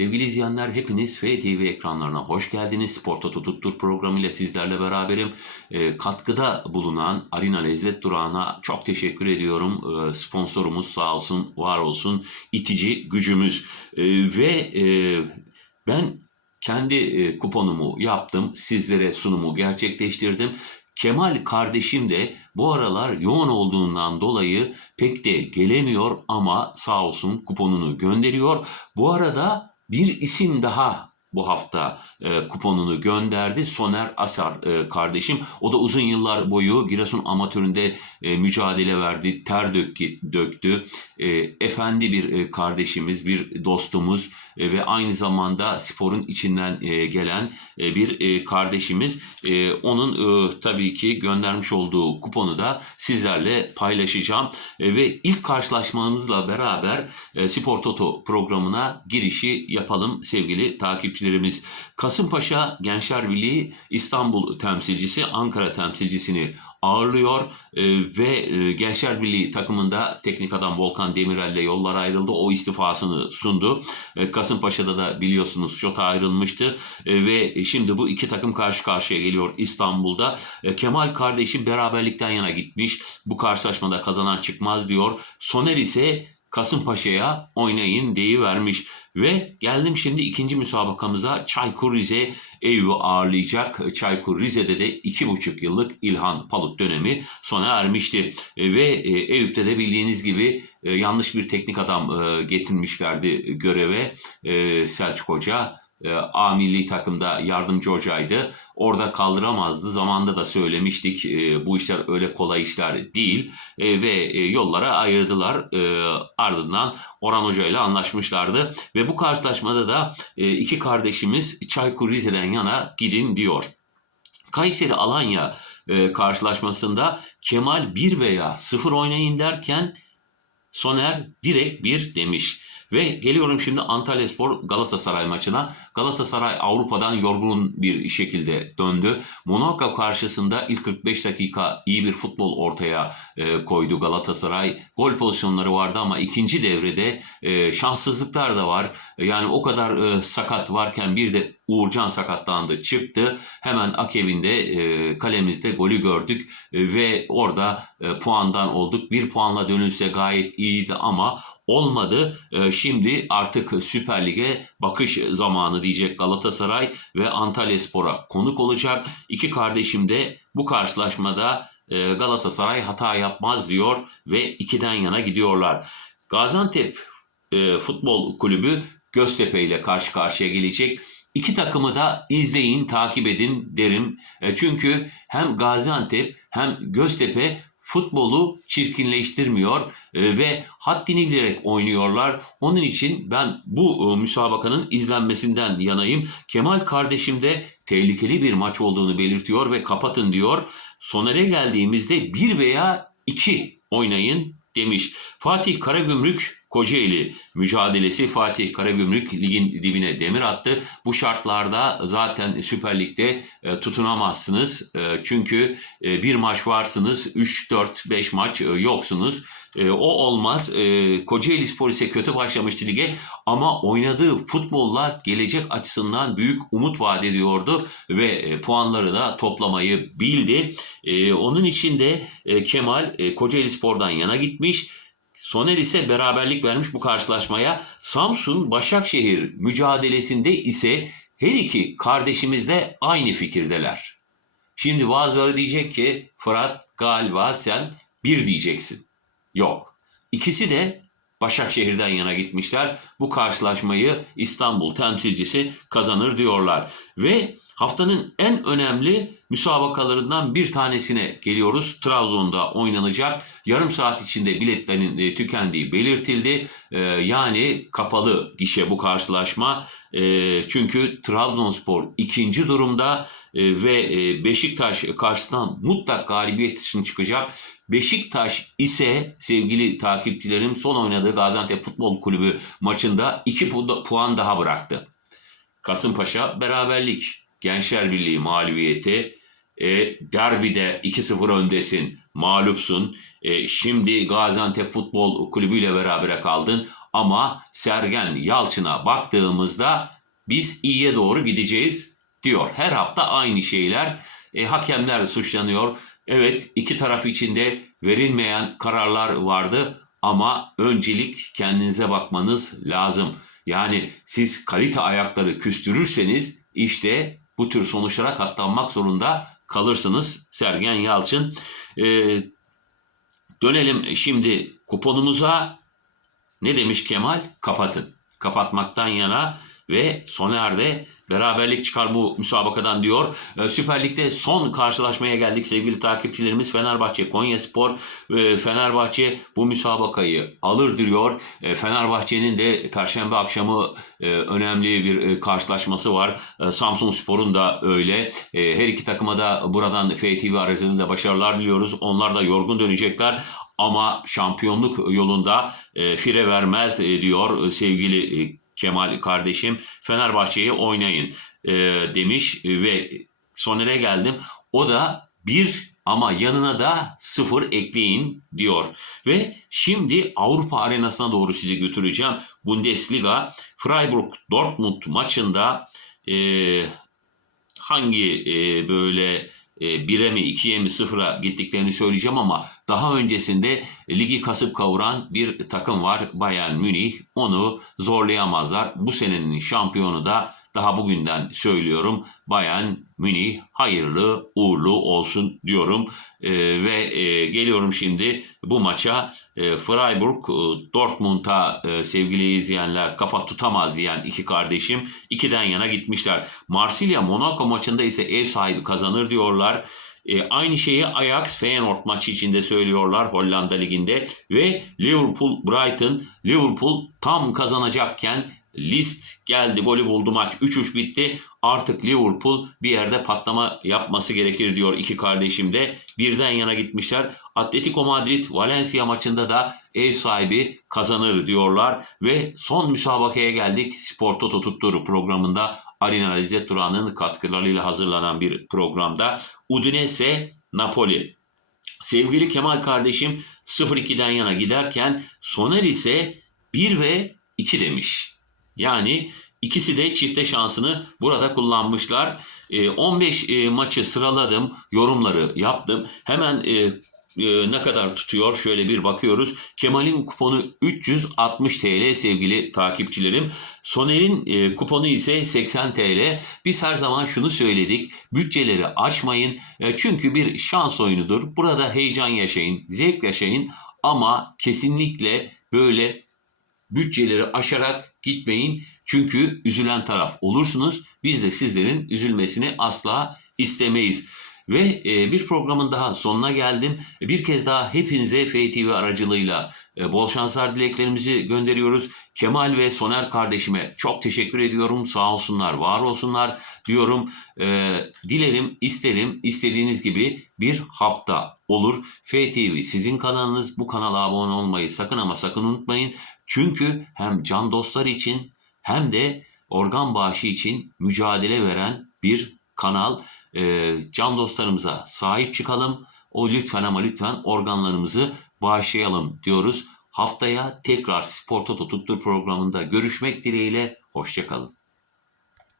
Sevgili izleyenler hepiniz FTV ekranlarına hoş geldiniz. Spor Toto Tuttur programıyla sizlerle beraberim. Ee, katkıda bulunan Arina Lezzet Durağı'na çok teşekkür ediyorum. Ee, sponsorumuz sağ olsun, var olsun, itici gücümüz. Ee, ve e, ben kendi e, kuponumu yaptım, sizlere sunumu gerçekleştirdim. Kemal kardeşim de bu aralar yoğun olduğundan dolayı pek de gelemiyor ama sağ olsun kuponunu gönderiyor. Bu arada bir isim daha bu hafta e, kuponunu gönderdi. Soner Asar e, kardeşim. O da uzun yıllar boyu Giresun amatöründe e, mücadele verdi. Ter döktü. döktü. E, efendi bir e, kardeşimiz, bir dostumuz e, ve aynı zamanda sporun içinden e, gelen e, bir e, kardeşimiz. E, onun e, tabii ki göndermiş olduğu kuponu da sizlerle paylaşacağım. E, ve ilk karşılaşmamızla beraber e, Spor Toto programına girişi yapalım sevgili takipçilerimiz. Kasımpaşa Gençler Birliği İstanbul temsilcisi Ankara temsilcisini ağırlıyor e, ve e, Gençler Birliği takımında teknik adam Volkan Demirel ile yollar ayrıldı. O istifasını sundu. E, Kasımpaşa'da da biliyorsunuz şota ayrılmıştı e, ve şimdi bu iki takım karşı karşıya geliyor İstanbul'da. E, Kemal kardeşi beraberlikten yana gitmiş. Bu karşılaşmada kazanan çıkmaz diyor. Soner ise Kasımpaşa'ya oynayın deyivermiş. Ve geldim şimdi ikinci müsabakamıza Çaykur Rize Eyüp'ü ağırlayacak. Çaykur Rize'de de iki buçuk yıllık İlhan Palut dönemi sona ermişti. E, Ve e, Eyüp'te de bildiğiniz gibi e, yanlış bir teknik adam getirmişlerdi göreve. Selçuk Hoca e, A milli takımda yardımcı hocaydı. Orada kaldıramazdı. Zamanında da söylemiştik e, bu işler öyle kolay işler değil. E, ve e, yollara ayırdılar. E, ardından Orhan Hoca ile anlaşmışlardı. Ve bu karşılaşmada da e, iki kardeşimiz Çaykur Rize'den yana gidin diyor. Kayseri Alanya e, karşılaşmasında Kemal 1 veya 0 oynayın derken Soner direkt 1 demiş. Ve geliyorum şimdi Antalyaspor Galatasaray maçına. Galatasaray Avrupa'dan yorgun bir şekilde döndü. Monaco karşısında ilk 45 dakika iyi bir futbol ortaya e, koydu Galatasaray. Gol pozisyonları vardı ama ikinci devrede e, şanssızlıklar da var. Yani o kadar e, sakat varken bir de Uğurcan sakatlandı çıktı. Hemen akabinde e, kalemizde golü gördük e, ve orada e, puandan olduk. Bir puanla dönülse gayet iyiydi ama olmadı. E, şimdi artık Süper Lig'e bakış zamanı diyecek Galatasaray ve Antalyaspor'a konuk olacak. İki kardeşim de bu karşılaşmada e, Galatasaray hata yapmaz diyor ve ikiden yana gidiyorlar. Gaziantep e, Futbol Kulübü Göztepe ile karşı karşıya gelecek. İki takımı da izleyin, takip edin derim. E, çünkü hem Gaziantep hem Göztepe futbolu çirkinleştirmiyor e, ve haddini bilerek oynuyorlar. Onun için ben bu e, müsabakanın izlenmesinden yanayım. Kemal kardeşim de tehlikeli bir maç olduğunu belirtiyor ve kapatın diyor. Soner'e geldiğimizde bir veya iki oynayın demiş. Fatih Karagümrük Kocaeli mücadelesi Fatih Karagümrük ligin dibine demir attı. Bu şartlarda zaten Süper Lig'de e, tutunamazsınız. E, çünkü e, bir maç varsınız, 3 4 5 maç e, yoksunuz. E, o olmaz. E, Kocaeli Spor ise kötü başlamıştı lige ama oynadığı futbolla gelecek açısından büyük umut vaat ediyordu ve e, puanları da toplamayı bildi. E, onun için de e, Kemal e, Kocaeli Spor'dan yana gitmiş. Soner ise beraberlik vermiş bu karşılaşmaya. Samsun Başakşehir mücadelesinde ise her iki kardeşimiz de aynı fikirdeler. Şimdi bazıları diyecek ki Fırat galiba sen bir diyeceksin. Yok. İkisi de Başakşehir'den yana gitmişler. Bu karşılaşmayı İstanbul temsilcisi kazanır diyorlar. Ve haftanın en önemli müsabakalarından bir tanesine geliyoruz. Trabzon'da oynanacak. Yarım saat içinde biletlerin e, tükendiği belirtildi. E, yani kapalı gişe bu karşılaşma. E, çünkü Trabzonspor ikinci durumda e, ve e, Beşiktaş karşısından mutlak galibiyet için çıkacak. Beşiktaş ise sevgili takipçilerim son oynadığı Gaziantep Futbol Kulübü maçında 2 puan daha bıraktı. Kasımpaşa beraberlik, Gençler Birliği mağlubiyeti, e, derbide 2-0 öndesin, mağlupsun. E, şimdi Gaziantep Futbol Kulübü ile berabere kaldın. Ama Sergen Yalçın'a baktığımızda biz iyiye doğru gideceğiz diyor. Her hafta aynı şeyler. E, hakemler suçlanıyor. Evet iki taraf içinde verilmeyen kararlar vardı ama öncelik kendinize bakmanız lazım. Yani siz kalite ayakları küstürürseniz işte bu tür sonuçlara katlanmak zorunda kalırsınız. Sergen Yalçın. E, dönelim şimdi kuponumuza. Ne demiş Kemal? Kapatın. Kapatmaktan yana ve Soner'de beraberlik çıkar bu müsabakadan diyor. Ee, Süper Lig'de son karşılaşmaya geldik sevgili takipçilerimiz. Fenerbahçe, Konyaspor. Ee, Fenerbahçe bu müsabakayı alır diyor. Ee, Fenerbahçe'nin de Perşembe akşamı e, önemli bir e, karşılaşması var. Samsun Spor'un da öyle. Her iki takıma da buradan FTV aracılığıyla başarılar diliyoruz. Onlar da yorgun dönecekler ama şampiyonluk yolunda e, fire vermez e, diyor e, sevgili e, Kemal kardeşim. Fenerbahçe'yi oynayın e, demiş ve Soner'e geldim. O da bir ama yanına da sıfır ekleyin diyor. Ve şimdi Avrupa arenasına doğru sizi götüreceğim. Bundesliga Freiburg Dortmund maçında e, hangi e, böyle 1'e mi 2'ye mi 0'a gittiklerini söyleyeceğim ama daha öncesinde ligi kasıp kavuran bir takım var Bayern Münih. Onu zorlayamazlar. Bu senenin şampiyonu da daha bugünden söylüyorum Bayern Münih hayırlı uğurlu olsun diyorum. E, ve e, geliyorum şimdi bu maça e, Freiburg Dortmund'a e, sevgili izleyenler kafa tutamaz diyen iki kardeşim ikiden yana gitmişler. Marsilya Monaco maçında ise ev sahibi kazanır diyorlar. E, aynı şeyi Ajax Feyenoord maçı içinde söylüyorlar Hollanda liginde ve Liverpool Brighton Liverpool tam kazanacakken List geldi golü buldu maç 3-3 bitti. Artık Liverpool bir yerde patlama yapması gerekir diyor iki kardeşim de. Birden yana gitmişler. Atletico Madrid Valencia maçında da ev sahibi kazanır diyorlar. Ve son müsabakaya geldik. Spor Toto Tuttur programında Arina İzzet Duran'ın katkılarıyla hazırlanan bir programda. Udinese Napoli. Sevgili Kemal kardeşim 0-2'den yana giderken Soner ise 1 ve 2 demiş. Yani ikisi de çifte şansını burada kullanmışlar. E, 15 e, maçı sıraladım, yorumları yaptım. Hemen e, e, ne kadar tutuyor şöyle bir bakıyoruz. Kemal'in kuponu 360 TL sevgili takipçilerim. Soner'in kuponu ise 80 TL. Biz her zaman şunu söyledik. Bütçeleri aşmayın. Çünkü bir şans oyunudur. Burada heyecan yaşayın, zevk yaşayın ama kesinlikle böyle bütçeleri aşarak gitmeyin. Çünkü üzülen taraf olursunuz. Biz de sizlerin üzülmesini asla istemeyiz. Ve e, bir programın daha sonuna geldim. Bir kez daha hepinize FTV aracılığıyla e, bol şanslar dileklerimizi gönderiyoruz. Kemal ve Soner kardeşime çok teşekkür ediyorum. Sağ olsunlar, var olsunlar diyorum. E, dilerim, isterim, istediğiniz gibi bir hafta olur. FTV sizin kanalınız. Bu kanala abone olmayı sakın ama sakın unutmayın. Çünkü hem can dostlar için hem de organ bağışı için mücadele veren bir kanal. E, can dostlarımıza sahip çıkalım. O lütfen ama lütfen organlarımızı bağışlayalım diyoruz. Haftaya tekrar Spor Toto Tuttur programında görüşmek dileğiyle. Hoşçakalın.